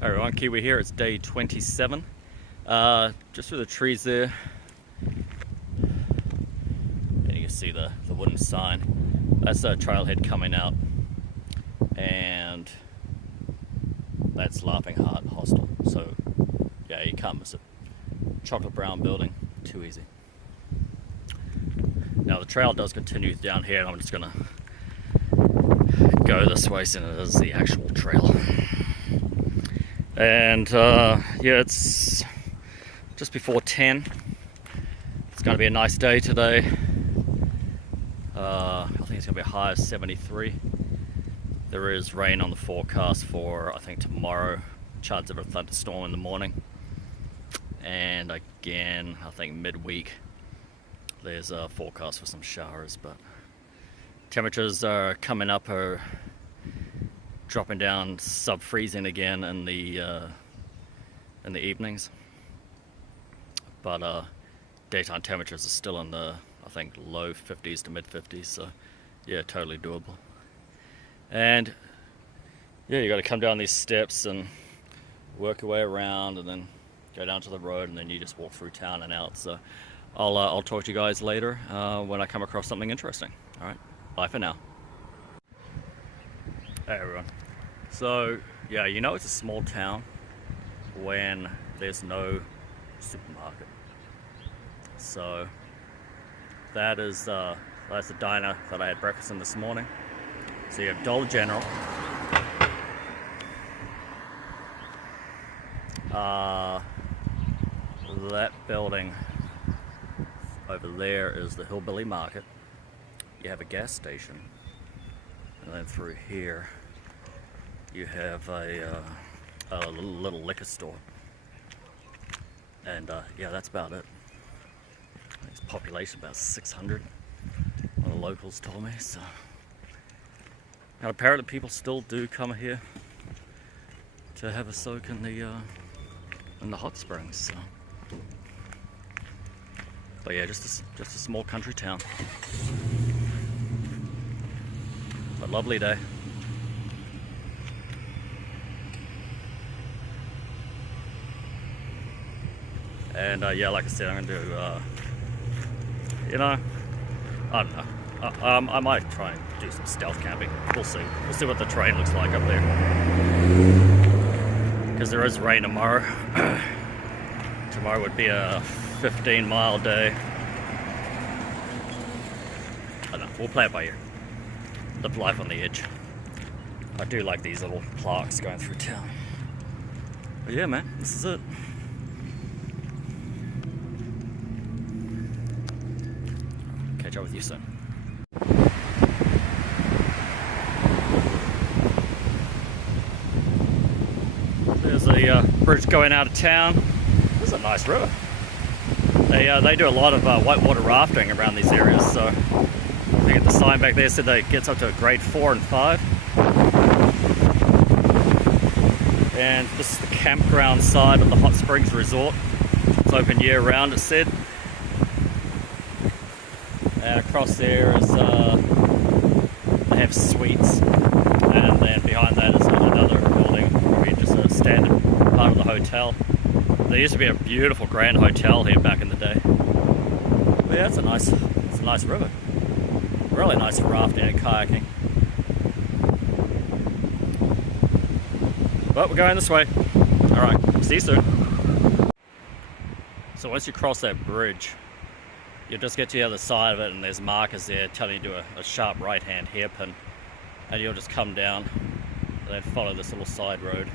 Hey everyone, Kiwi here. It's day 27. Just through the trees there, and you can see the wooden sign. That's a trailhead coming out, and that's Laughing Heart Hostel. So yeah, you can't miss it. Chocolate brown building, too easy. Now the trail does continue down here, and I'm just gonna go this way since it is the actual trail. And yeah, it's just before 10. It's going to be a nice day today. I think it's going to be a high of 73. There is rain on the forecast for, I think, tomorrow. Chance of a thunderstorm in the morning. And again, I think midweek, there's a forecast for some showers. But temperatures are coming up, are dropping down sub-freezing again in the evenings, but daytime temperatures are still in the, I think, low 50s to mid 50s. So yeah, totally doable. And yeah, you got to come down these steps and work your way around, and then go down to the road, and then you just walk through town and out. So I'll talk to you guys later when I come across something interesting. All right, bye for now. Hey everyone. So yeah, you know it's a small town when there's no supermarket. So that's the diner that I had breakfast in this morning. So you have Dollar General, that building over there is the Hillbilly Market. You have a gas station, and then through here you have a little liquor store, and yeah, that's about it. It's population about 600. One of the locals told me. So, and apparently people still do come here to have a soak in the hot springs. So, but yeah, just a small country town, but lovely day. And yeah, like I said, I'm going to do, I don't know. I might try and do some stealth camping. We'll see. We'll see what the terrain looks like up there. Because there is rain tomorrow. Tomorrow would be a 15-mile day. I don't know. We'll play it by ear. Live life on the edge. I do like these little plaques going through town. But yeah, man, this is it. Catch up with you soon. There's a bridge going out of town. This is a nice river. They do a lot of whitewater rafting around these areas. So I think the sign back there said that it gets up to a grade 4 and 5. And this is the campground side of the Hot Springs Resort. It's open year round, it said. And across there is, they have suites, and then behind that is another building, probably just a standard part of the hotel. There used to be a beautiful grand hotel here back in the day. But yeah, it's a nice river. Really nice for rafting and kayaking. But we're going this way. Alright, see you soon. So once you cross that bridge, you'll just get to the other side of it, and there's markers there telling you to do a sharp right-hand hairpin, and you'll just come down and then follow this little side road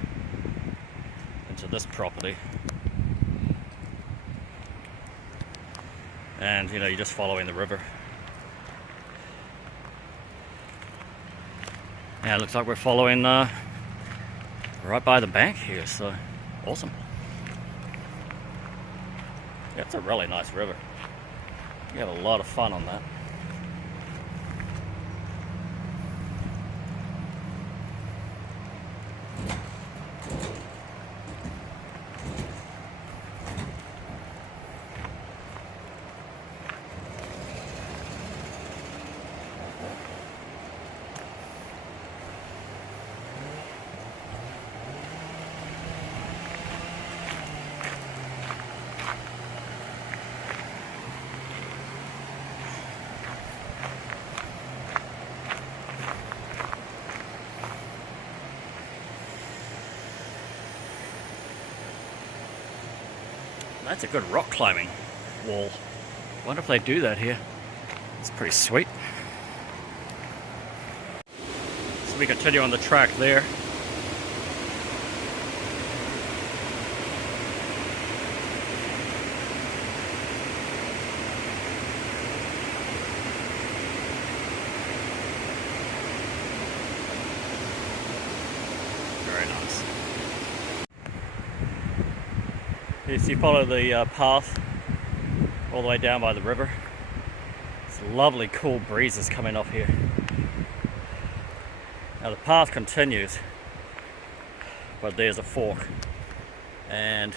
into this property. And you're just following the river. Yeah, it looks like we're following right by the bank here, so awesome. Yeah, it's a really nice river. You have a lot of fun on that. That's a good rock climbing wall. Wonder if they do that here. It's pretty sweet. So we continue on the track there. Very nice. If you follow the path all the way down by the river, it's lovely cool breezes coming off here. Now the path continues, but there's a fork and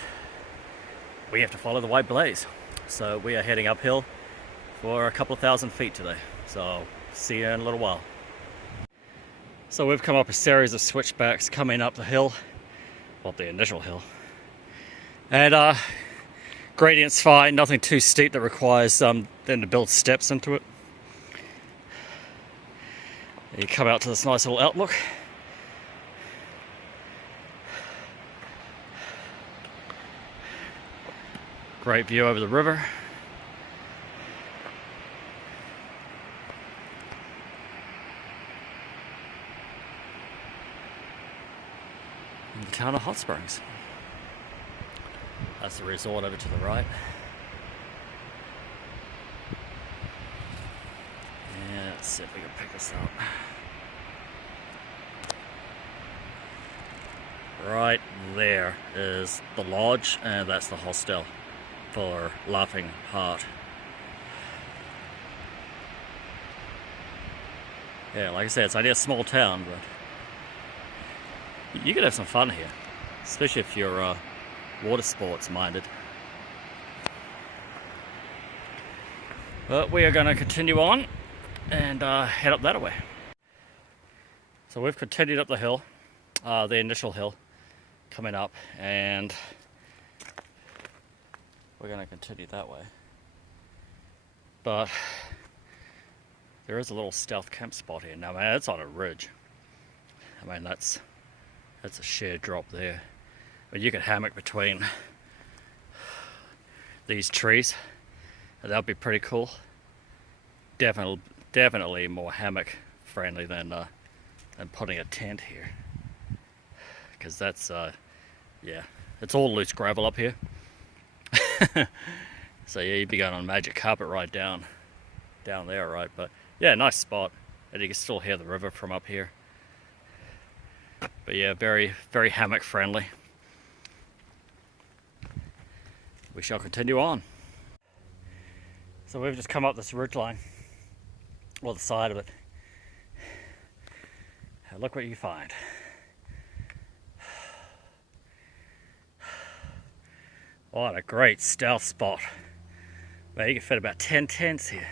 we have to follow the white blaze. So we are heading uphill for a couple of thousand feet today. So see you in a little while. So we've come up a series of switchbacks coming up the hill, well, the initial hill. And gradient's fine, nothing too steep that requires them to build steps into it. And you come out to this nice little outlook. Great view over the river. And the town of Hot Springs. That's the resort over to the right. Yeah, let's see if we can pick this up. Right there is the lodge, and that's the hostel for Laughing Heart. Yeah, like I said, it's only a small town, but you could have some fun here, especially if you're water sports minded. But we are going to continue on and head up that way. So we've continued up the hill, the initial hill coming up, and we're going to continue that way. But there is a little stealth camp spot here. Now, man, it's on a ridge. I mean, that's a sheer drop there. But you could hammock between these trees, and that would be pretty cool. Definitely more hammock friendly than putting a tent here, because that's yeah, it's all loose gravel up here. So yeah, you'd be going on magic carpet right down there, right? But yeah, nice spot, and you can still hear the river from up here. But yeah, very hammock friendly. We shall continue on. So we've just come up this ridge line, or the side of it. And look what you find. What a great stealth spot. Man, you can fit about 10 tents here.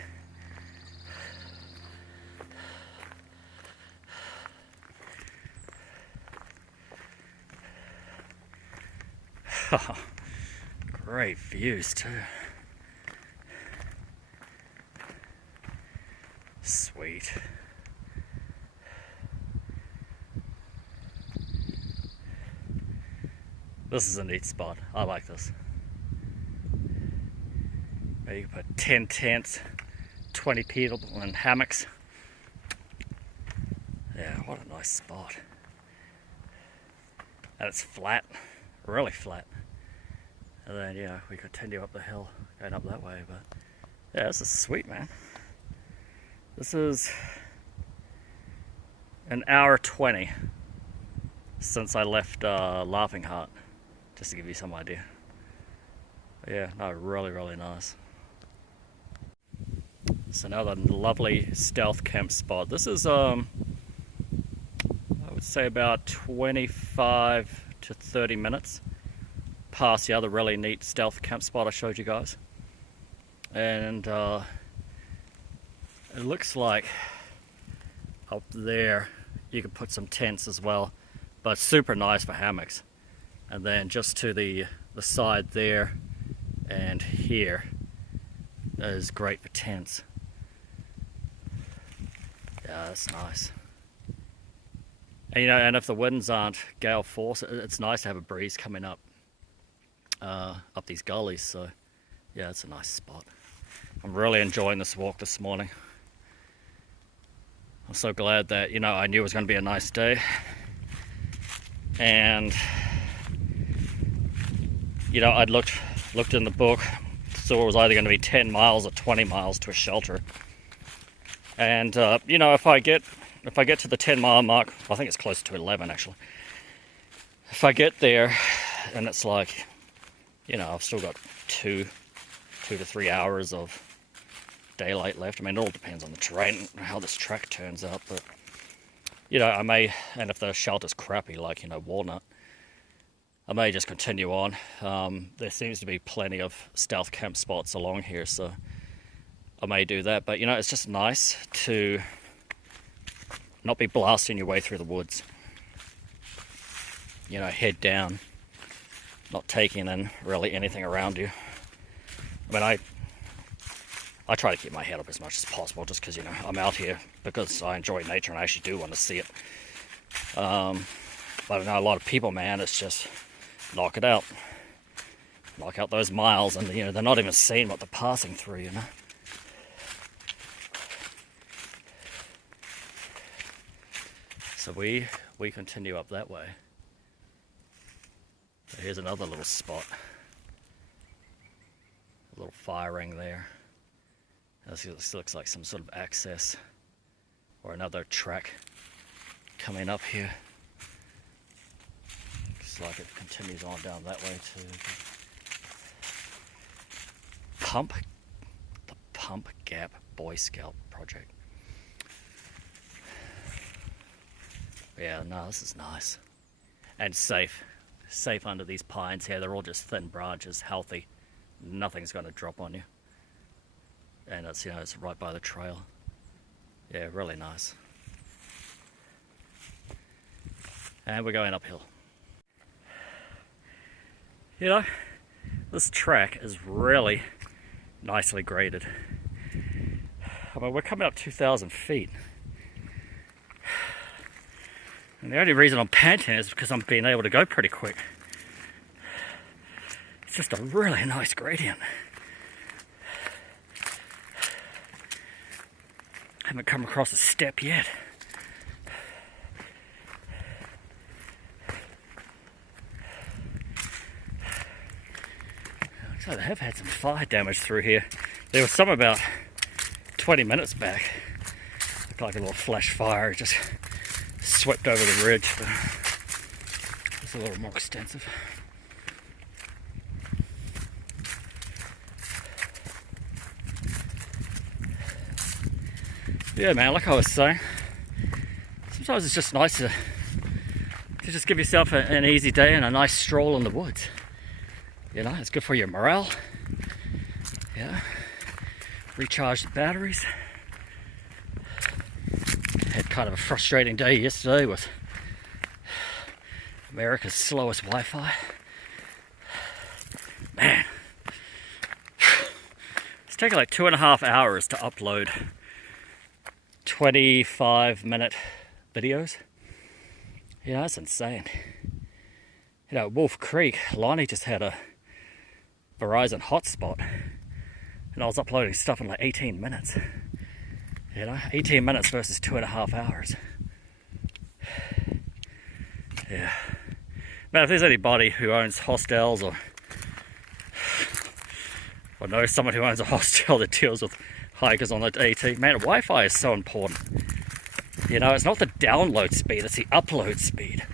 Great views too. Sweet. This is a neat spot. I like this. You can put 10 tents, 20 people in hammocks. Yeah, what a nice spot. And it's flat, really flat. And then, yeah, we continue up the hill, going up that way. But yeah, this is sweet, man. This is an hour 20 since I left Laughing Heart, just to give you some idea. But yeah, no, really nice. So another lovely stealth camp spot. This is, I would say about 25 to 30 minutes past the other really neat stealth camp spot I showed you guys. And it looks like up there you could put some tents as well, but super nice for hammocks. And then just to the side there and here is great for tents. Yeah, that's nice. And you know, and if the winds aren't gale force, it's nice to have a breeze coming up up these gullies. So yeah, it's a nice spot. I'm really enjoying this walk this morning. I'm so glad that, you know, I knew it was going to be a nice day. And, you know, I'd looked in the book, so it was either going to be 10 miles or 20 miles to a shelter. And, you know, if I get to the 10-mile mark, I think it's close to 11 actually. If I get there and it's like, you know, I've still got 2 to 3 hours of daylight left. I mean, it all depends on the terrain and how this track turns out, but you know, I may, and if the shelter's crappy, like, you know, Walnut, I may just continue on. There seems to be plenty of stealth camp spots along here, so I may do that. But you know, it's just nice to not be blasting your way through the woods. You know, head down, not taking in really anything around you. I mean, I try to keep my head up as much as possible, just because, you know, I'm out here because I enjoy nature and I actually do want to see it. But I know a lot of people, man, it's just knock it out. Knock out those miles, and, you know, they're not even seeing what they're passing through, you know. So we continue up that way. So here's another little spot. A little fire ring there. This looks like some sort of access or another track coming up here. Looks like it continues on down that way to the Pump Gap Boy Scout project. Yeah, no, this is nice and safe. Safe under these pines here. They're all just thin branches, healthy. Nothing's going to drop on you. And it's, you know, it's right by the trail. Yeah, really nice. And we're going uphill. You know, this track is really nicely graded. I mean, we're coming up 2,000 feet. And the only reason I'm panting is because I'm being able to go pretty quick. It's just a really nice gradient. Haven't come across a step yet. Looks like they have had some fire damage through here. There was some about 20 minutes back. Looked like a little flash fire just swept over the ridge, but it's a little more extensive. Yeah, man, like I was saying, sometimes it's just nice to just give yourself an easy day and a nice stroll in the woods. You know, it's good for your morale. Yeah, recharge the batteries. Had kind of a frustrating day yesterday with America's slowest Wi-Fi. Man, it's taken like 2.5 hours to upload 25-minute videos. You know, that's insane. You know, Wolf Creek, Lonnie just had a Verizon hotspot, and I was uploading stuff in like 18 minutes. You know, 18 minutes versus 2.5 hours. Yeah. Man, if there's anybody who owns hostels or knows someone who owns a hostel that deals with hikers on the AT, man, Wi-Fi is so important. You know, it's not the download speed, it's the upload speed.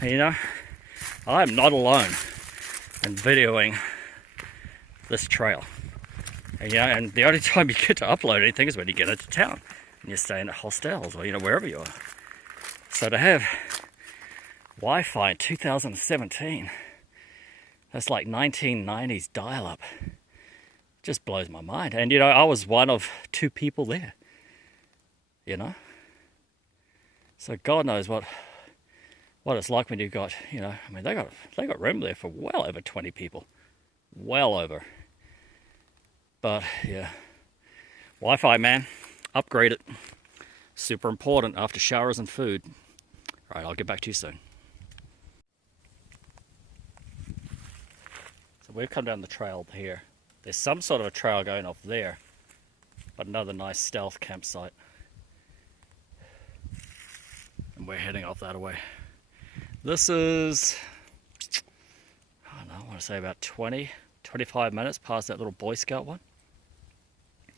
And, you know, I'm not alone in videoing this trail. And, you know, and the only time you get to upload anything is when you get into town and you're staying at hostels or, you know, wherever you are. So to have Wi-Fi in 2017, that's like 1990s dial-up. Just blows my mind. And, you know, I was one of 2 people there. You know? So God knows what it's like when you've got, you know, I mean, they got room there for well over 20 people. Well over. But, yeah. Wi-Fi, man. Upgrade it. Super important after showers and food. All right, I'll get back to you soon. So we've come down the trail here. There's some sort of a trail going off there, but another nice stealth campsite. And we're heading off that way. This is, I don't know, I want to say about 25 minutes past that little Boy Scout one.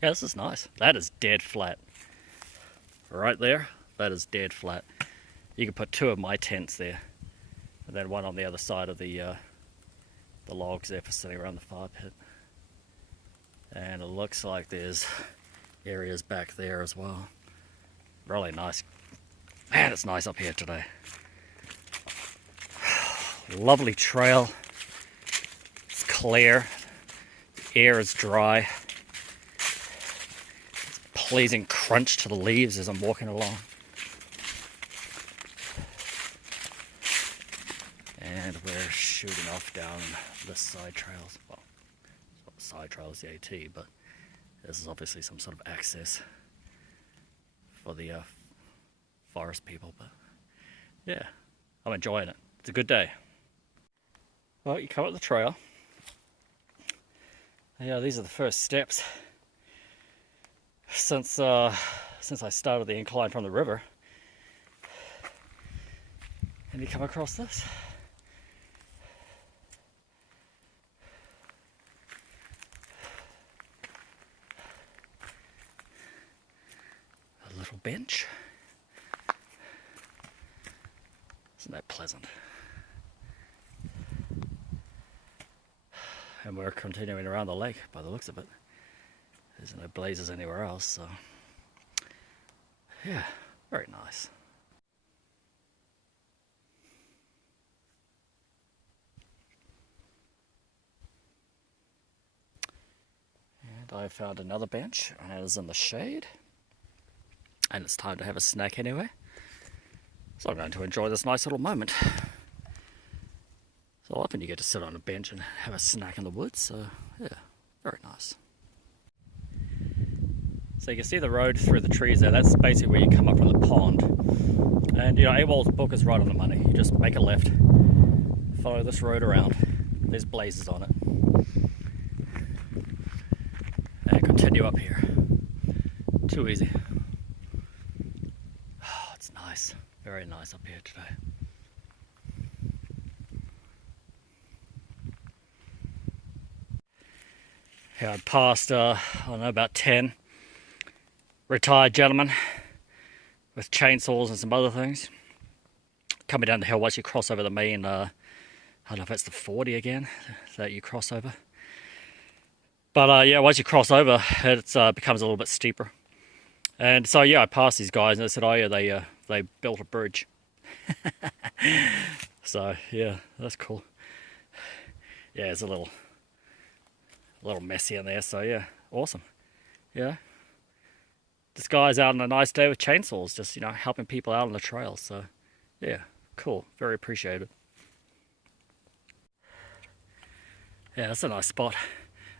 Yeah, this is nice. That is dead flat. Right there, that is dead flat. You can put 2 of my tents there, and then one on the other side of the logs there for sitting around the fire pit. And it looks like there's areas back there as well. Really nice. Man, it's nice up here today. Lovely trail. It's clear. The air is dry. It's pleasing crunch to the leaves as I'm walking along. And we're shooting off down the side trails. Well, it's not the side trails, the AT, but this is obviously some sort of access for the forest people. But yeah, I'm enjoying it. It's a good day. Well, you come up the trail. Yeah, these are the first steps since I started the incline from the river. And you come across this. A little bench. Isn't that pleasant? And we're continuing around the lake by the looks of it. There's no blazes anywhere else, so yeah, very nice. And I found another bench, and it is in the shade. And it's time to have a snack anyway. So I'm going to enjoy this nice little moment. So often you get to sit on a bench and have a snack in the woods, so yeah, very nice. So you can see the road through the trees there. That's basically where you come up from the pond. And you know, AWOL's book is right on the money. You just make a left, follow this road around. There's blazes on it. And continue up here. Too easy. Oh, it's nice. Very nice up here today. Yeah, I passed, I don't know, about 10 retired gentlemen with chainsaws and some other things. Coming down the hill, once you cross over the main, I don't know if it's the 40 again that you cross over. But yeah, once you cross over, it becomes a little bit steeper. And so yeah, I passed these guys and they said, oh yeah, they built a bridge. So yeah, that's cool. Yeah, it's a little messy in there, so yeah, awesome. Yeah, this guy's out on a nice day with chainsaws, just, you know, helping people out on the trail. So yeah, cool, very appreciated. Yeah, that's a nice spot.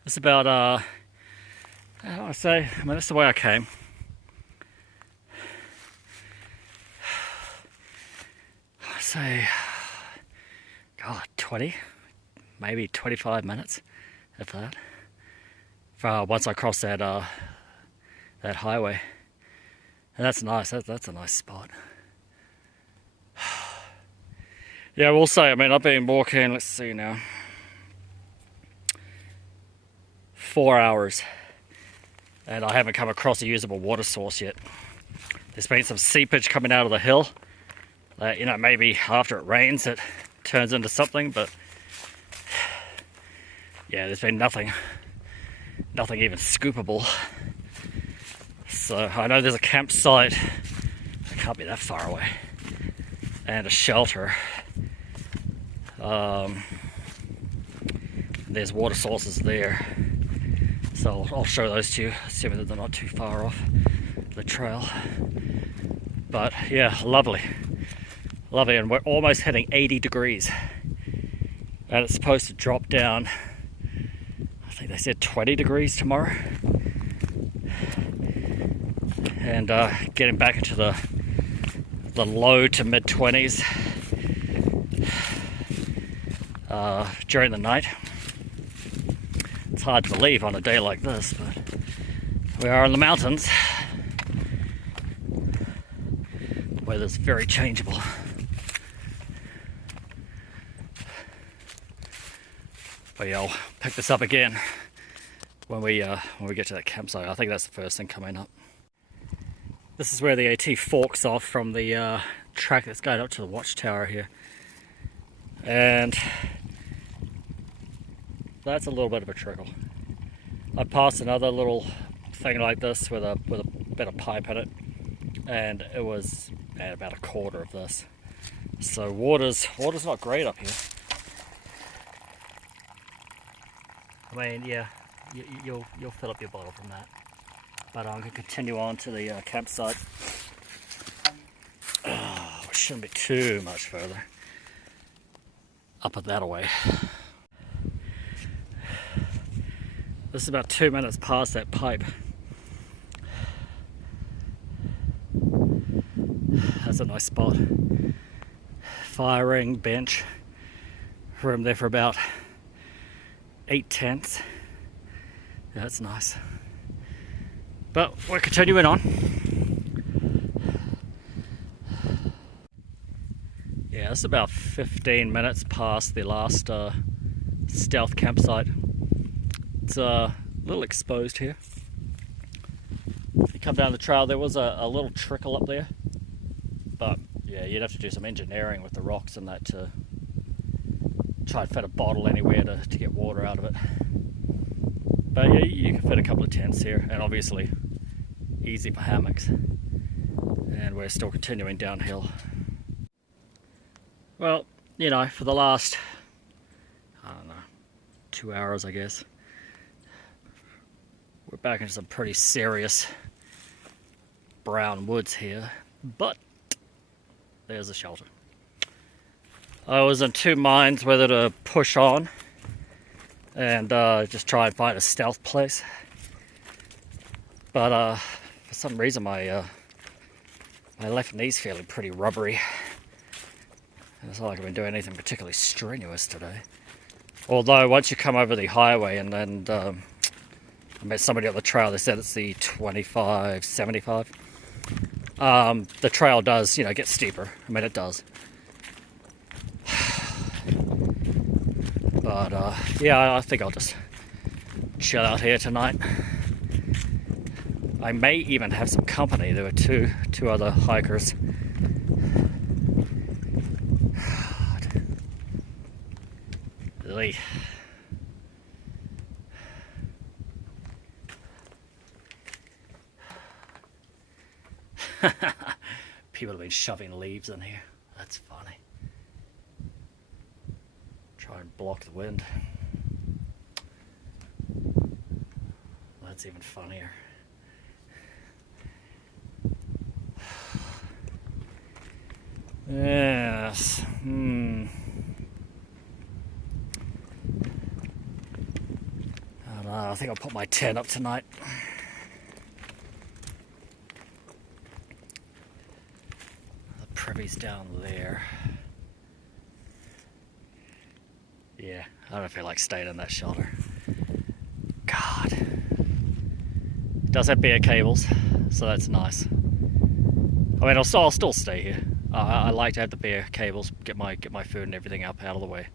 It's about I want to say, I mean, that's the way I came. I say, God, 20, maybe 25 minutes, if that. Once I cross that that highway, and that's nice. That's a nice spot. Yeah, I will say, I mean, I've been walking. Let's see now, 4 hours, and I haven't come across a usable water source yet. There's been some seepage coming out of the hill. You know, maybe after it rains, it turns into something, but yeah, there's been nothing even scoopable. So I know there's a campsite, it can't be that far away, and a shelter. There's water sources there, so I'll show those to you, assuming that they're not too far off the trail. But yeah, lovely, and we're almost hitting 80 degrees, and it's supposed to drop down, I think they said 20 degrees tomorrow, and getting back into the low to mid 20s during the night. It's hard to believe on a day like this, but we are in the mountains. The weather's very changeable. But yeah, I'll pick this up again when we get to that campsite. I think that's the first thing coming up. This is where the AT forks off from the track that's going up to the watchtower here, and that's a little bit of a trickle. I passed another little thing like this with a bit of pipe in it, and it was at about a quarter of this. So water's not great up here. I mean, yeah, you'll fill up your bottle from that. But I'm going to continue on to the campsite. Oh, it shouldn't be too much further. Up it that away. This is about 2 minutes past that pipe. That's a nice spot. Fire ring, bench. Room there for about 8 tents. Yeah, that's nice. But we're continuing on. Yeah, it's about 15 minutes past the last stealth campsite. It's a little exposed here. If you come down the trail, there was a little trickle up there. But yeah, you'd have to do some engineering with the rocks and that to try and fit a bottle anywhere to get water out of it. But yeah, you can fit a couple of tents here, and obviously easy for hammocks. And we're still continuing downhill. Well, you know, for the last, I don't know, 2 hours I guess, we're back into some pretty serious brown woods here, but there's a shelter. I was in two minds whether to push on and just try and find a stealth place, but for some reason my left knee's feeling pretty rubbery. It's not like I've been doing anything particularly strenuous today. Although once you come over the highway and then I met somebody on the trail, they said it's the 25-75. The trail does, you know, get steeper. I mean, it does. But yeah, I think I'll just chill out here tonight. I may even have some company. There were two other hikers. Really. People have been shoving leaves in here. That's funny. Try and block the wind. That's even funnier. Yes. I think I'll put my tent up tonight. The privy's down there. Yeah, I don't feel like staying in that shelter. God. It does have bare cables, so that's nice. I mean, I'll still stay here. I like to have the bare cables, get my food and everything up out of the way.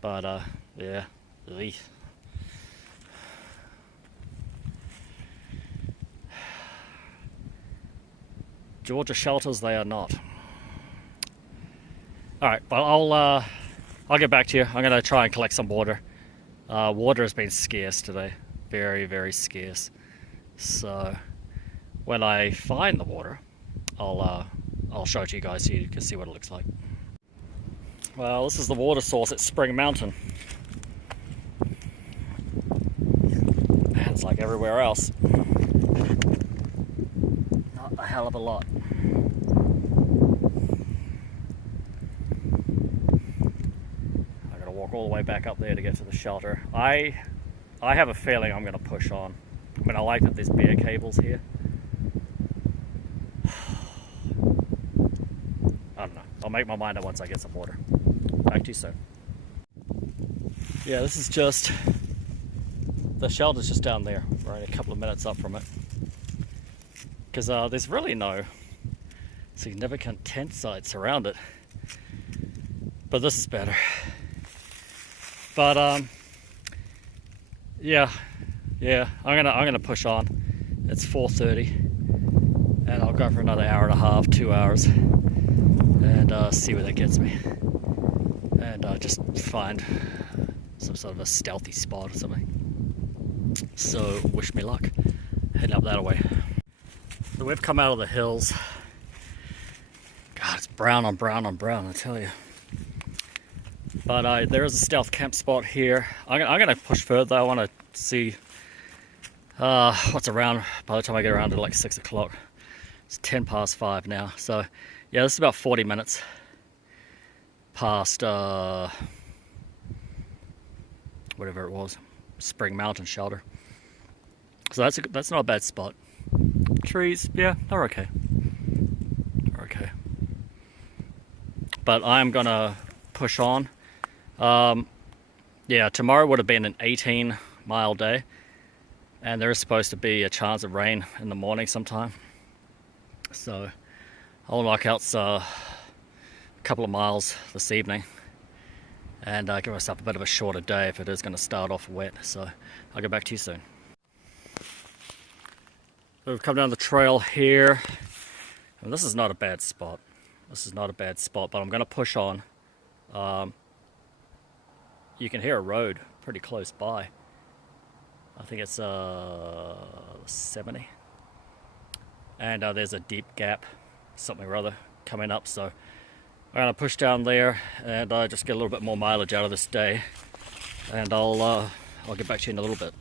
But yeah. Eey. Georgia shelters, they are not. Alright, well I'll get back to you. I'm going to try and collect some water. Water has been scarce today. Very, very scarce. So when I find the water, I'll show it to you guys so you can see what it looks like. Well, this is the water source at Spring Mountain. And it's like everywhere else. Not a hell of a lot. I gotta walk all the way back up there to get to the shelter. I have a feeling I'm gonna push on. I mean, I like that there's bare cables here. I don't know. I'll make my mind up once I get some water. Back to you soon. Yeah, this is just the shelter's just down there. We're only a couple of minutes up from it. Because there's really no significant tent sites around it. But this is better. But yeah, I'm gonna push on. It's 4:30, and I'll go for another hour and a half, 2 hours, and see where that gets me. And just find some sort of a stealthy spot or something. So wish me luck. Heading up that way. So we've come out of the hills. God, it's brown on brown on brown, I tell you. But there is a stealth camp spot here. I'm gonna push further. I want to see what's around by the time I get around to like 6 o'clock. It's 10 past 5 now. So yeah, this is about 40 minutes past whatever it was, Spring Mountain Shelter. So that's not a bad spot. Trees, yeah, they're okay. They're okay. But I'm gonna push on. Yeah, tomorrow would have been an 18-mile day, and there is supposed to be a chance of rain in the morning sometime. So I'll knock out a couple of miles this evening and give myself a bit of a shorter day if it is going to start off wet. So I'll get back to you soon. So we've come down the trail here, and this is not a bad spot. This is not a bad spot, but I'm going to push on. You can hear a road pretty close by. I think it's 70. And there's a deep gap, something or other, coming up. So I'm going to push down there and just get a little bit more mileage out of this day. And I'll get back to you in a little bit.